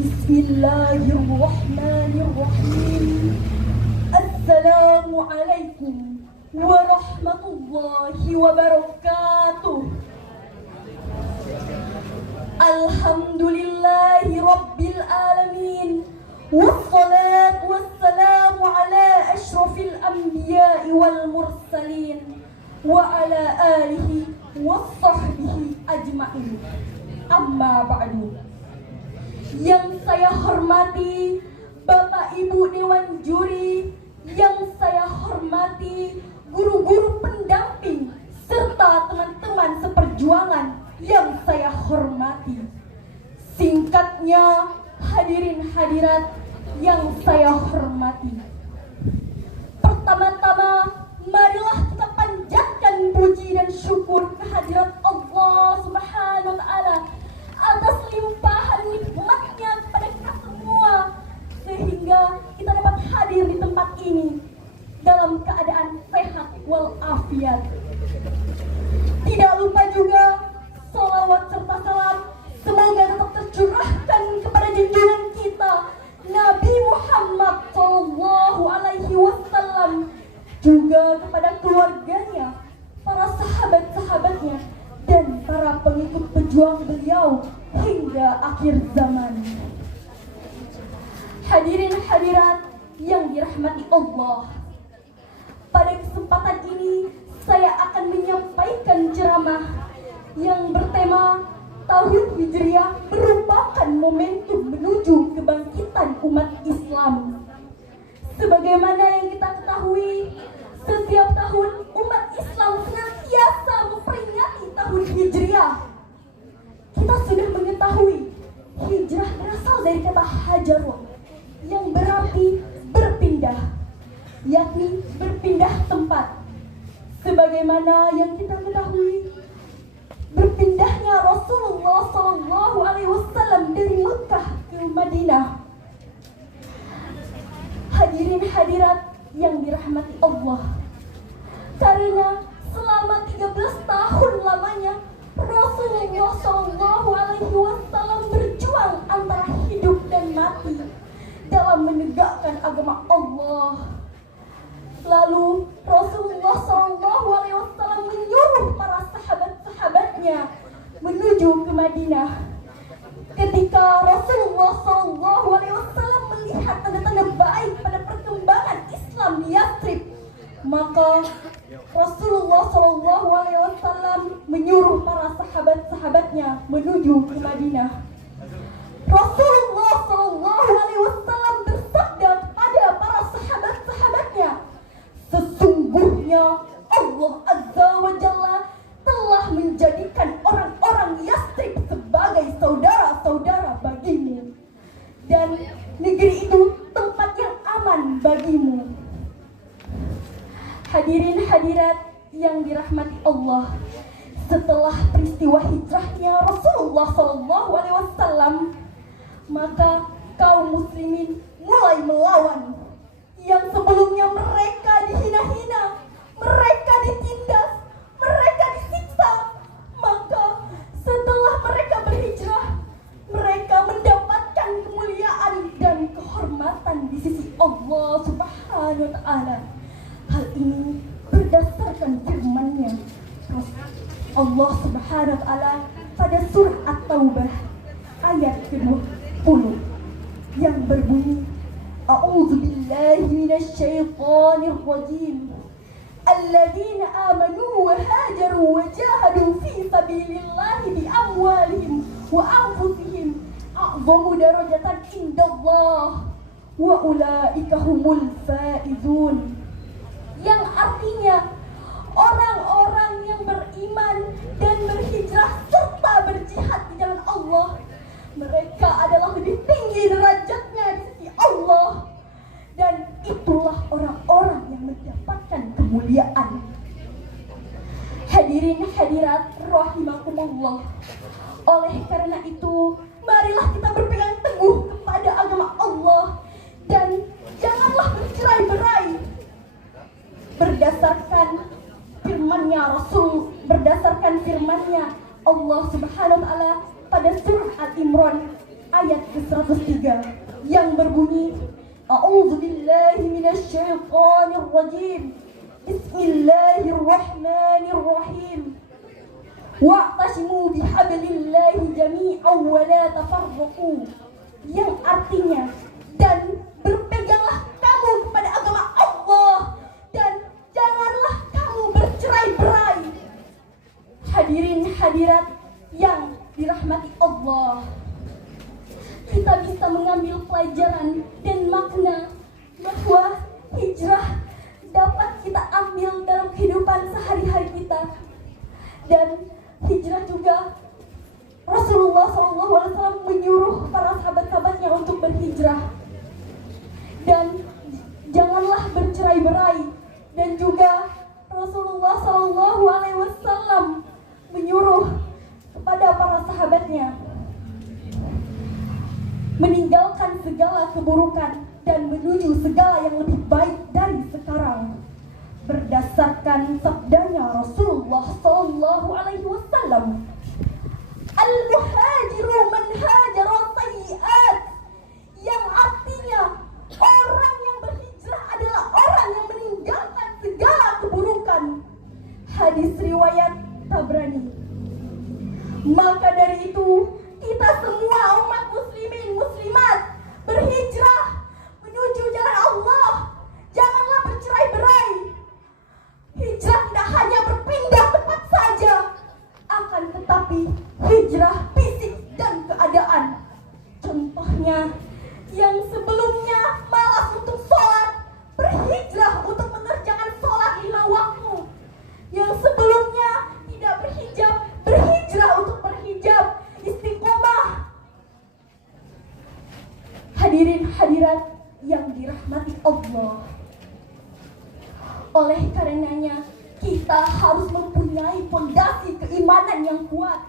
Bismillahirrahmanirrahim. Assalamualaikum warahmatullahi wabarakatuh. Alhamdulillahi rabbil alamin. Wassalatu wassalamu ala ashrafil anbiya'i wal mursalin wa ala alihi wassahbihi ajma'in. Amma ba'du. Yang saya hormati Bapak Ibu Dewan Juri, yang saya hormati guru-guru pendamping serta teman-teman seperjuangan yang saya hormati. Singkatnya, hadirin hadirat yang saya hormati. Pertama-tama, marilah kita panjatkan puji dan syukur kehadirat Allah Subhanahu wa taala atas limpahan nikmatnya kepada kita semua, sehingga kita dapat hadir di tempat ini dalam keadaan sehat walafiat. Tidak lupa juga salawat serta salam semoga tetap tercurahkan kepada junjungan kita Nabi Muhammad SAW, juga kepada keluarganya, para sahabat-sahabatnya, dan para pengikut pejuang beliau hingga akhir zaman. Hadirin hadirat yang dirahmati Allah, pada kesempatan ini saya akan menyampaikan ceramah yang bertema Tahun Hijriah merupakan momentum menuju kebangkitan umat Islam. Sebagaimana yang kita ketahui, setiap tahun umat Islam senantiasa memperingati Tahun Hijriah. Kita sudah mengetahui hijrah berasal dari kata hajarun yang berarti berpindah, yakni berpindah tempat. Sebagaimana yang kita ketahui, berpindahnya Rasulullah SAW dari Mekah ke Madinah. Hadirin hadirat yang dirahmati Allah, karena selama 13 tahun lamanya Rasulullah SAW berjuang antara hidup dan mati dalam menegakkan agama Allah. Lalu Rasulullah SAW menyuruh para sahabat-sahabatnya menuju ke Madinah. Ketika Rasulullah SAW melihat tanda-tanda baik pada perkembangan Islam di Yathrib, maka Rasulullah SAW menyuruh para sahabat-sahabatnya menuju ke Madinah. Rasulullah SAW bersabda kepada para sahabat-sahabatnya, sesungguhnya Allah Azza wa Jalla telah menjadikan orang-orang Yathrib sebagai saudara-saudara bagimu, dan negeri itu tempat yang aman bagimu. Hadirin hadirat yang dirahmati Allah, setelah peristiwa hijrahnya Rasulullah SAW, maka kaum muslimin mulai melawan. Yang sebelumnya mereka dihina-hina, mereka ditindas, mereka disiksa, maka setelah mereka berhijrah, mereka mendapatkan kemuliaan dan kehormatan di sisi Allah Subhanahu wa taala. Hal ini berdasarkan firman-Nya Allah Subhanahu wa taala pada surah At-Taubah ayat ke-20 yang berbunyi, A'udzu billahi minasy syaithanir rajim. Alladzina amanu wa hajaru wa jahadu fi sabilillahi bi amwalihim wa anfusihim a'zamu darajatan indallah wa ulaika humul faizun. Yang artinya orang-orang yang beriman dan berhijrah serta berjihad di jalan Allah, mereka adalah lebih tinggi derajatnya di sisi Allah, dan itulah orang-orang yang mendapatkan kemuliaan. Hadirin hadirat rahimakumullah, oleh karena itu marilah kita berpegang teguh kepada agama Allah dan janganlah bercerai-berai berdasarkan firman-Nya Rasul, berdasarkan firman-Nya Allah Subhanahu wa taala pada surah Al-Imran ayat ke-100. 103 yang berbunyi A'udzubillahi minasyaitonirrajim. Bismillahirrahmanirrahim. Wa'tasimu bihablillahi jami'an wa la tafarraqu. Yang artinya, dan berpeganglah kamu kepada agama Allah dan janganlah kamu bercerai-berai. Hadirin hadirat yang dirahmati Allah, kita bisa mengambil pelajaran dan makna bahwa hijrah dapat kita ambil dalam kehidupan sehari-hari kita. Dan hijrah juga Rasulullah SAW menyuruh para sahabat-sahabatnya untuk berhijrah. Dan janganlah bercerai-berai. Dan juga Rasulullah SAW menyuruh kepada para sahabatnya meninggalkan segala keburukan dan menuju segala yang lebih baik dari sekarang, berdasarkan sabdanya Rasulullah SAW, Al-muhajiru man hajara sayyi'at, yang artinya orang yang berhijrah adalah orang yang meninggalkan segala keburukan. Hadis riwayat Tabrani. Maka dari itu, kita semua umat muslimin muslimat berhijrah menuju jalan Allah. Janganlah bercerai-berai. Hijrah tidak hanya berpindah tempat saja, akan tetapi hijrah fisik dan keadaan. Contohnya, yang sebelumnya malas untuk sholat, berhijrah untuk mengerjakan sholat 5 waktu. Yang sebelumnya tidak berhijab, berhijrah untuk berhijab, istiqomah. Hadirin hadirat yang dirahmati Allah, oleh karenanya kita harus mempunyai fondasi keimanan yang kuat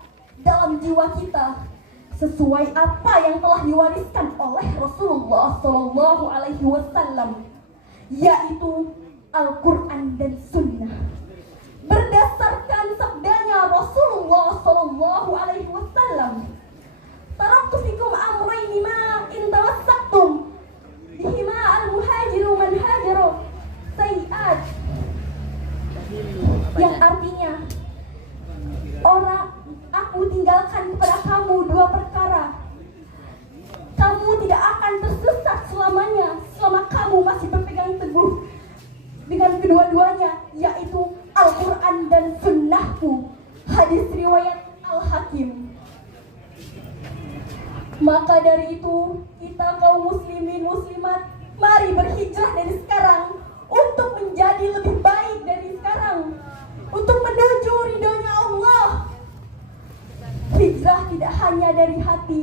dalam jiwa kita, sesuai apa yang telah diwariskan oleh Rasulullah SAW, yaitu Al-Quran dan Sunnah. Berdasarkan sabdanya Rasulullah SAW, taraktu fikum amrayni ma in tamassaktum bihima al-muhajiru man hajaru sayyi'at. Yang artinya, aku tinggalkan kepada kamu 2 perkara. Kamu tidak akan tersesat selamanya selama kamu masih berpegang teguh dengan kedua-duanya, yaitu Al-Quran dan Sunnahku. Hadis riwayat Al-Hakim. Maka dari itu, kita kaum muslimin muslimat, mari berhijrah dari sekarang untuk menjadi lebih baik dari sekarang, untuk menuju ridhonya Allah. Hijrah tidak hanya dari hati,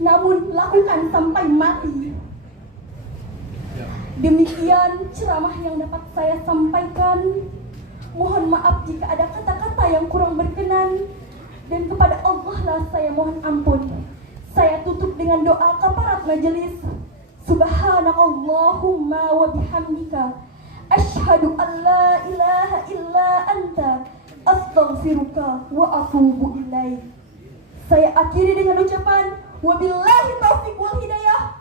namun lakukan sampai mati. Demikian ceramah yang dapat saya sampaikan. Mohon maaf jika ada kata-kata yang kurang berkenan, dan kepada Allah lah saya mohon ampun. Saya tutup dengan doa kafarat majelis. Subhanakallahumma wa bihamdika, asyhadu an la ilaha illa anta, astaghfiruka wa atubu ilaik. Saya akhiri dengan ucapan wabillahi taufiq wal hidayah.